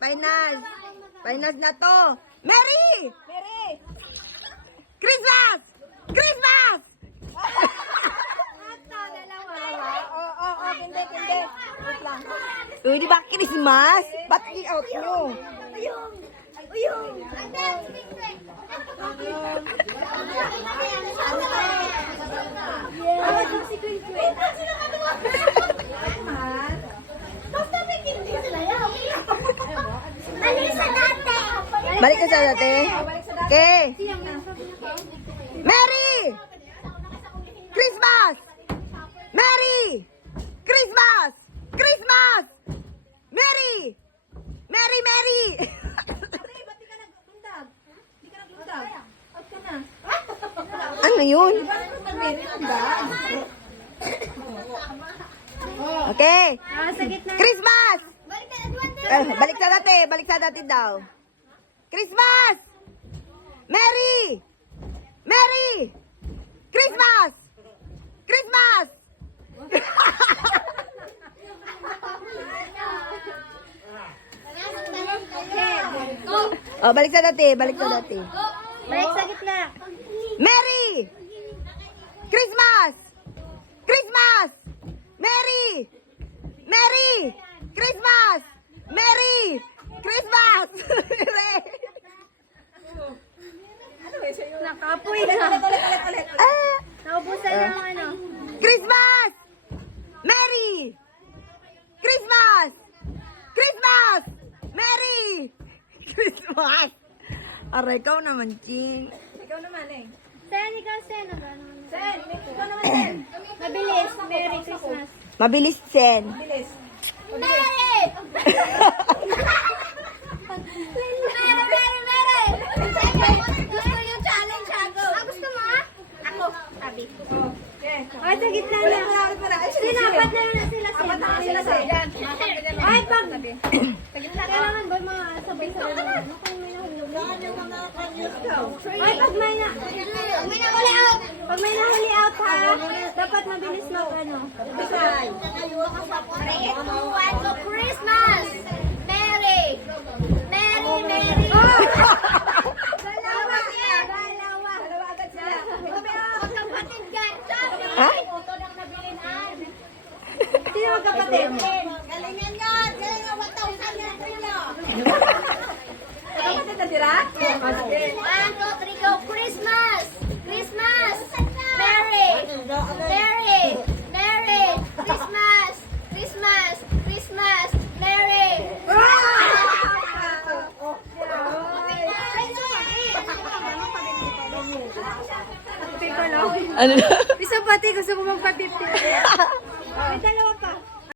Final. Final na to. Merry! Mary! Christmas! Christmas! Hindi. Wait lang. Uy, di ba Christmas? Ba't i-out nyo? Balik ka sa dati. Okay. Merry! Christmas! Merry! Christmas! Christmas! Merry! Merry, Merry! Ba't di ka naglundag? Di ka naglundag? Out ka na. Ano yun? Okay. Sa gitna. Christmas! Balik sa dati daw. Christmas! Merry! Merry! Christmas! Christmas! Oh, balik sa dati. Balik sa gitna. Merry! Christmas! Christmas! Merry! Merry! Christmas! Merry! Christmas! Nakapoy na. Ulit. Ah! Naubusan ng ano. Christmas! Merry! Christmas! Christmas! Merry! Christmas! Aray, ikaw naman, Ching. Ikaw naman eh. Sen, ikaw, Sen. Sen, ikaw naman Sen. Mabilis. Merry Christmas. Mabilis, Sen. Bilis. Merry! Merry! Gusto yung challenge ako. Gusto mo? Ako, sabi. Okay. Ay, sa gitna na. Sinapat na lang sila, Sen. Apat na sila Sen. Ay, pag... Kailangan ba mga sabay-sabay na? Ay, pag may na... Pag may nahuli out, ha? Dapat mabilis mag, ano? Christmas! Merry! Merry, Merry! Dalawa! Dalawa agad sila. Magkapatid ka! Ha? Sino magkapatid? Galingan yan! Galingan 1,000 yan sa inyo! Magkapatid na sila? 1, 2, 3, go! Christmas! Christmas! Merry! Merry! Merry! Christmas! Christmas! Christmas! Merry! Paper lang. Ano? Bisa pati gusto ko magpa-50. May dalawa pa.